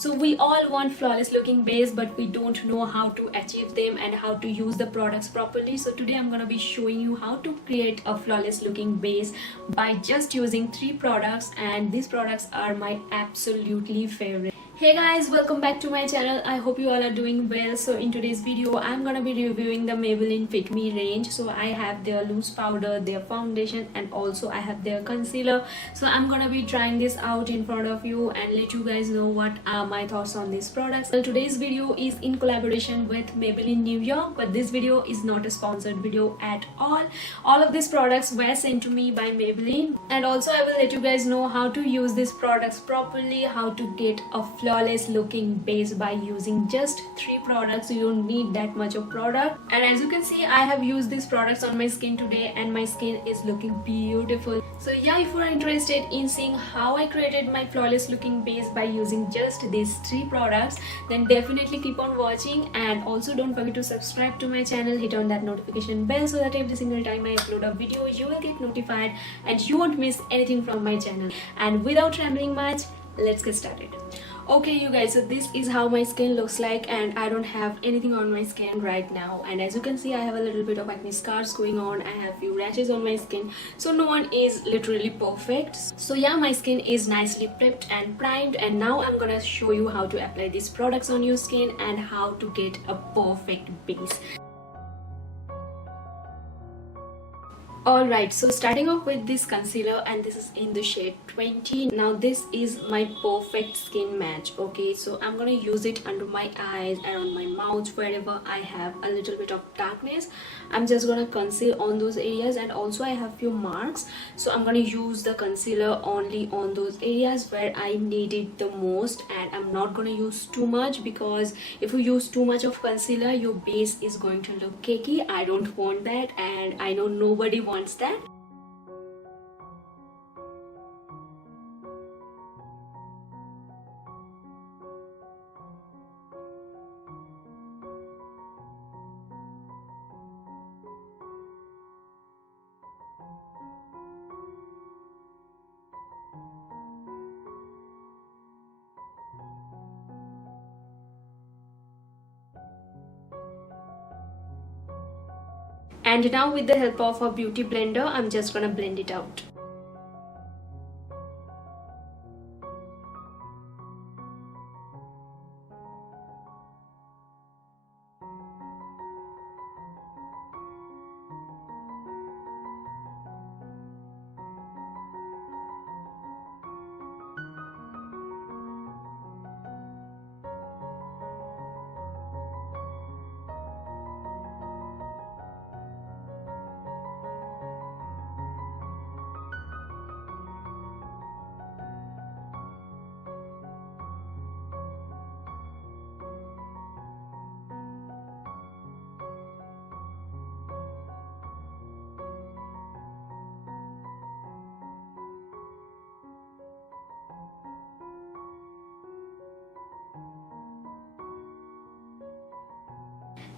So we all want flawless looking base, but we don't know how to achieve them and how to use the products properly. So today I'm gonna be showing you how to create a flawless looking base by just using 3 products, and these products are my absolutely favorite. Hey guys, welcome back to my channel. I hope you all are doing well. So in today's video I'm gonna be reviewing the Maybelline Fit Me range. So I have their loose powder, their foundation, and also I have their concealer. So I'm gonna be trying this out in front of you and let you guys know what are my thoughts on these products. Well, today's video is in collaboration with Maybelline New York, but this video is not a sponsored video at all. All of these products were sent to me by Maybelline, and also I will let you guys know how to use these products properly, how to get a flawless looking base by using just 3 products. You don't need that much of product, and as you can see I have used these products on my skin today and my skin is looking beautiful. So yeah, if you are interested in seeing how I created my flawless looking base by using just these 3 products, then definitely keep on watching, and also don't forget to subscribe to my channel, hit on that notification bell so that every single time I upload a video you will get notified and you won't miss anything from my channel. And without rambling much, let's get started. Okay you guys, so this is how my skin looks like, and I don't have anything on my skin right now, and as you can see I have a little bit of acne scars going on. I have few rashes on my skin, so no one is literally perfect. So yeah, my skin is nicely prepped and primed, and now I'm gonna show you how to apply these products on your skin and how to get a perfect base. Alright, so starting off with this concealer, and this is in the shade 20. Now this is my perfect skin match. Okay, so I'm gonna use it under my eyes, around my mouth, wherever I have a little bit of darkness. I'm just gonna conceal on those areas, and also I have few marks, so I'm gonna use the concealer only on those areas where I need it the most, and I'm not gonna use too much, because if you use too much of concealer your base is going to look cakey. I don't want that, and I know nobody wants that. And now with the help of a beauty blender, I'm just gonna blend it out.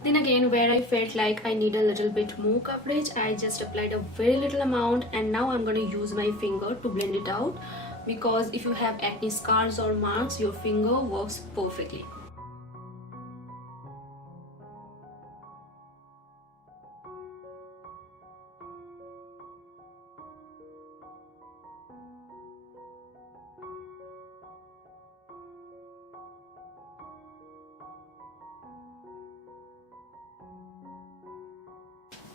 Then again, where I felt like I need a little bit more coverage, I just applied a very little amount, and now I'm going to use my finger to blend it out, because if you have acne scars or marks, your finger works perfectly.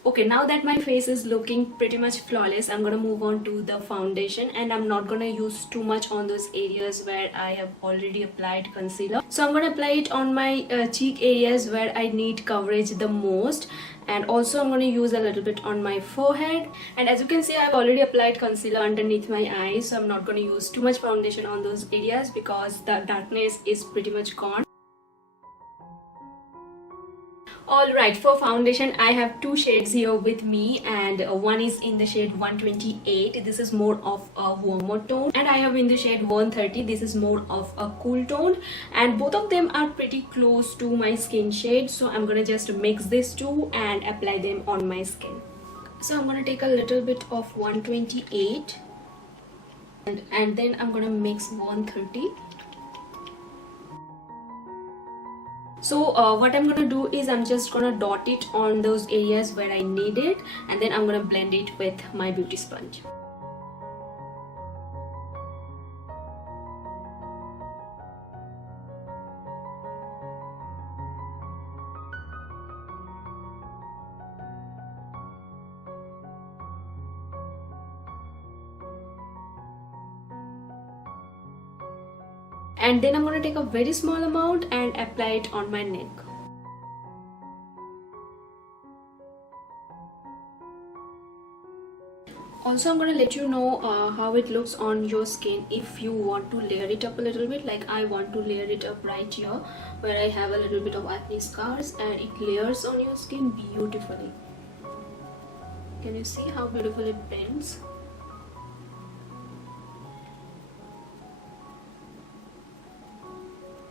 Okay, now that my face is looking pretty much flawless, I'm gonna move on to the foundation, and I'm not gonna use too much on those areas where I have already applied concealer. So I'm gonna apply it on my cheek areas where I need coverage the most, and also I'm gonna use a little bit on my forehead. And as you can see, I've already applied concealer underneath my eyes, so I'm not gonna use too much foundation on those areas because the darkness is pretty much gone. Alright, for foundation I have 2 shades here with me, and one is in the shade 128. This is more of a warmer tone, and I have in the shade 130. This is more of a cool tone, and both of them are pretty close to my skin shade. So I'm gonna just mix these two and apply them on my skin. So I'm gonna take a little bit of 128 and then I'm gonna mix 130. So what I'm gonna do is I'm just gonna dot it on those areas where I need it, and then I'm gonna blend it with my beauty sponge. And then I'm going to take a very small amount and apply it on my neck. Also, I'm going to let you know how it looks on your skin if you want to layer it up a little bit. Like I want to layer it up right here where I have a little bit of acne scars, and it layers on your skin beautifully. Can you see how beautiful it blends?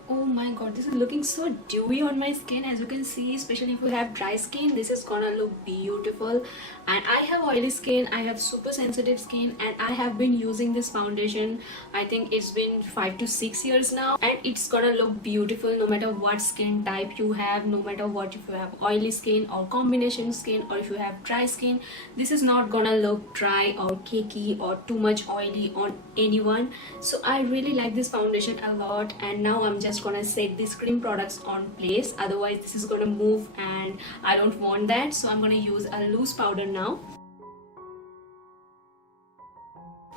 Oh my god, this is looking so dewy on my skin. As you can see, especially if you have dry skin, this is gonna look beautiful. And I have oily skin, I have super sensitive skin, and I have been using this foundation, I think it's been 5 to 6 years now, and it's gonna look beautiful no matter what skin type you have, no matter what, if you have oily skin or combination skin, or if you have dry skin. This is not gonna look dry or cakey or too much oily on anyone. So I really like this foundation a lot, and now I'm just gonna set these cream products on place, otherwise this is gonna move and I don't want that. So I'm gonna use a loose powder now.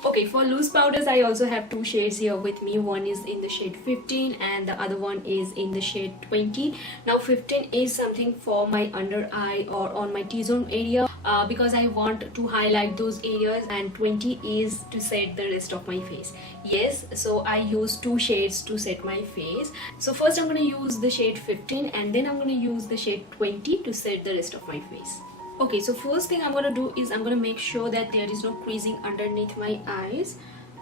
Okay, for loose powders I also have two shades here with me. One is in the shade 15 and the other one is in the shade 20. Now 15 is something for my under eye or on my T-zone area because I want to highlight those areas, and 20 is to set the rest of my face. Yes, so I use two shades to set my face. So first I'm going to use the shade 15 and then I'm going to use the shade 20 to set the rest of my face. Okay, so first thing I'm going to do is I'm going to make sure that there is no creasing underneath my eyes,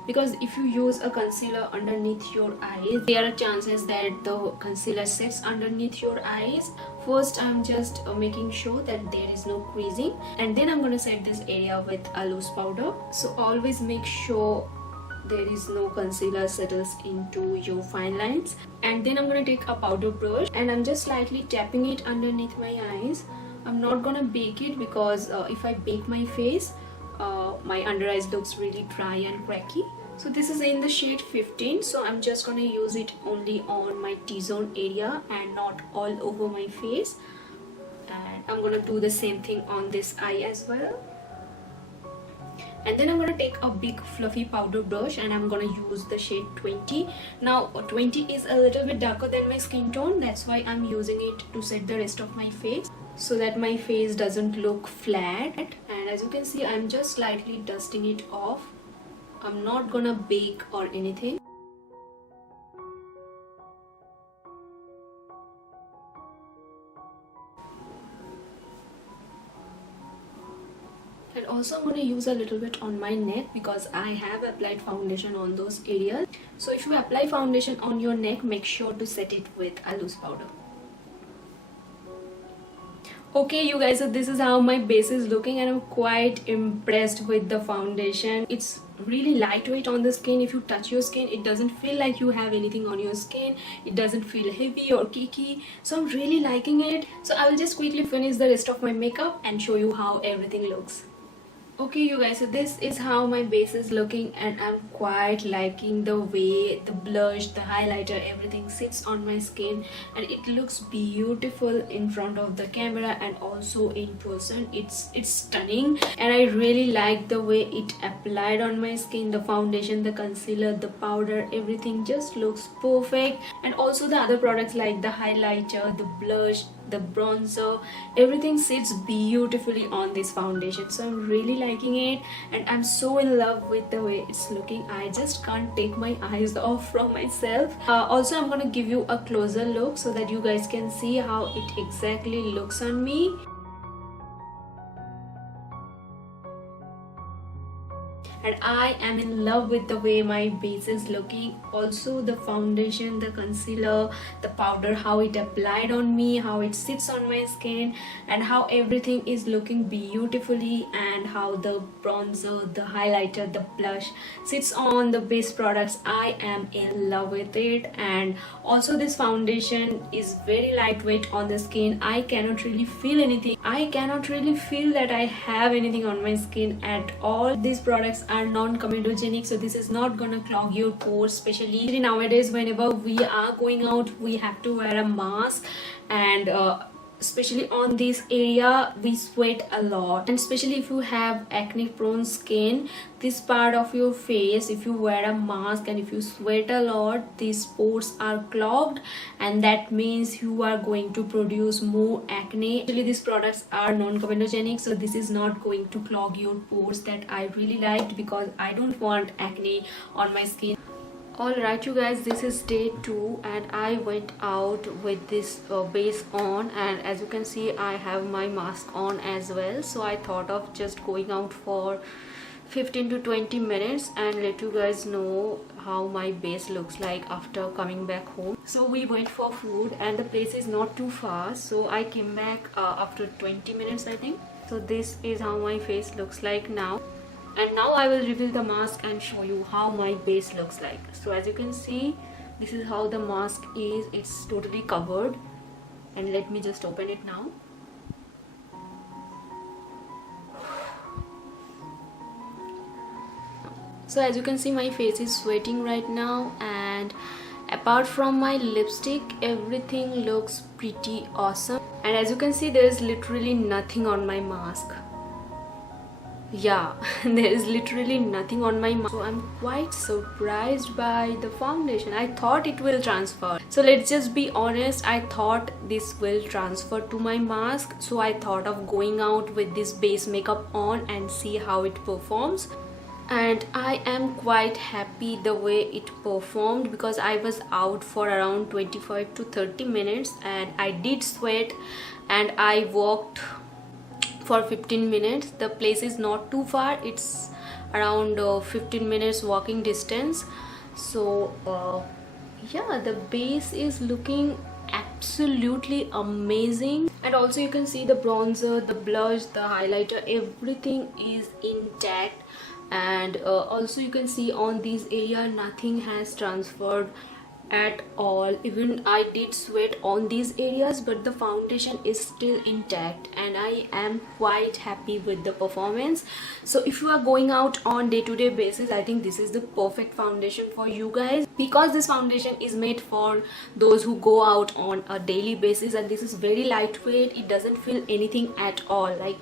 because if you use a concealer underneath your eyes, there are chances that the concealer sets underneath your eyes. First I'm just making sure that there is no creasing, and then I'm going to set this area with a loose powder. So always make sure there is no concealer settles into your fine lines. And then I'm going to take a powder brush and I'm just slightly tapping it underneath my eyes. I'm not gonna bake it because if I bake my face, my under eyes looks really dry and cracky. So this is in the shade 15, so I'm just gonna use it only on my T-zone area and not all over my face. And I'm gonna do the same thing on this eye as well. And then I'm going to take a big fluffy powder brush and I'm going to use the shade 20. Now 20 is a little bit darker than my skin tone, that's why I'm using it to set the rest of my face, so that my face doesn't look flat. And as you can see, I'm just slightly dusting it off. I'm not gonna bake or anything. And also I'm going to use a little bit on my neck because I have applied foundation on those areas. So if you apply foundation on your neck, make sure to set it with a loose powder. Okay you guys, so this is how my base is looking and I'm quite impressed with the foundation. It's really lightweight on the skin. If you touch your skin, it doesn't feel like you have anything on your skin. It doesn't feel heavy or cakey. So I'm really liking it. So I will just quickly finish the rest of my makeup and show you how everything looks. Okay you guys, so this is how my base is looking and I'm quite liking the way the blush, the highlighter, everything sits on my skin, and it looks beautiful in front of the camera and also in person. It's stunning, and I really like the way it applied on my skin. The foundation, the concealer, the powder, everything just looks perfect. And also the other products like the highlighter, the blush, the bronzer, everything sits beautifully on this foundation. So I'm really liking it and I'm so in love with the way it's looking. I just can't take my eyes off from myself. Also I'm gonna give you a closer look so that you guys can see how it exactly looks on me. And I am in love with the way my base is looking. Also the foundation, the concealer, the powder, how it applied on me, how it sits on my skin, and how everything is looking beautifully, and how the bronzer, the highlighter, the blush sits on the base products. I am in love with it. And also this foundation is very lightweight on the skin. I cannot really feel anything. I cannot really feel that I have anything on my skin at all. These products are non-comedogenic, so this is not gonna clog your pores, especially nowadays whenever we are going out we have to wear a mask, and especially on this area we sweat a lot, and especially if you have acne prone skin, this part of your face, if you wear a mask and if you sweat a lot, these pores are clogged, and that means you are going to produce more acne. Actually these products are non-comedogenic, so this is not going to clog your pores. That I really liked because I don't want acne on my skin. Alright you guys, this is day 2 and I went out with this base on, and as you can see I have my mask on as well. So I thought of just going out for 15 to 20 minutes and let you guys know how my base looks like after coming back home. So we went for food and the place is not too far, so I came back after 20 minutes I think. So this is how my face looks like now. And now I will reveal the mask and show you how my base looks like. So as you can see, this is how the mask is. It's totally covered. And let me just open it now. So as you can see, my face is sweating right now, and apart from my lipstick, everything looks pretty awesome. And as you can see, there is literally nothing on my mask. Yeah, there is literally nothing on my mask. So I'm quite surprised by the foundation. I thought it will transfer. So let's just be honest, I thought this will transfer to my mask. So I thought of going out with this base makeup on and see how it performs. And I am quite happy the way it performed, because I was out for around 25 to 30 minutes and I did sweat, and I walked for 15 minutes. The place is not too far, it's around 15 minutes walking distance. So yeah, the base is looking absolutely amazing. And also you can see the bronzer, the blush, the highlighter, everything is intact. And also you can see on this area nothing has transferred at all. Even I did sweat on these areas, but the foundation is still intact, and I am quite happy with the performance. So if you are going out on day-to-day basis, I think this is the perfect foundation for you guys, because this foundation is made for those who go out on a daily basis, and this is very lightweight. It doesn't feel anything at all. Like,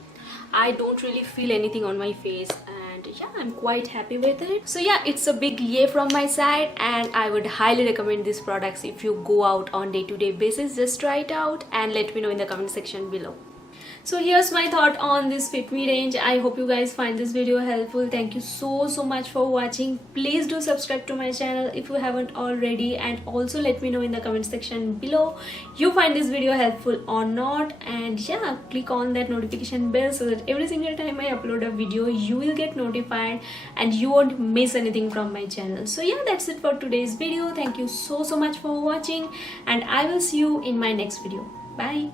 I don't really feel anything on my face, and yeah, I'm quite happy with it. So yeah, it's a big yay from my side, and I would highly recommend these products if you go out on day-to-day basis. Just try it out and let me know in the comment section below. So here's my thought on this Fit Me range. I hope you guys find this video helpful. Thank you so much for watching. Please do subscribe to my channel if you haven't already, and also let me know in the comment section below you find this video helpful or not. And yeah, click on that notification bell so that every single time I upload a video you will get notified and you won't miss anything from my channel. So yeah, that's it for today's video. Thank you so much for watching, and I will see you in my next video. Bye.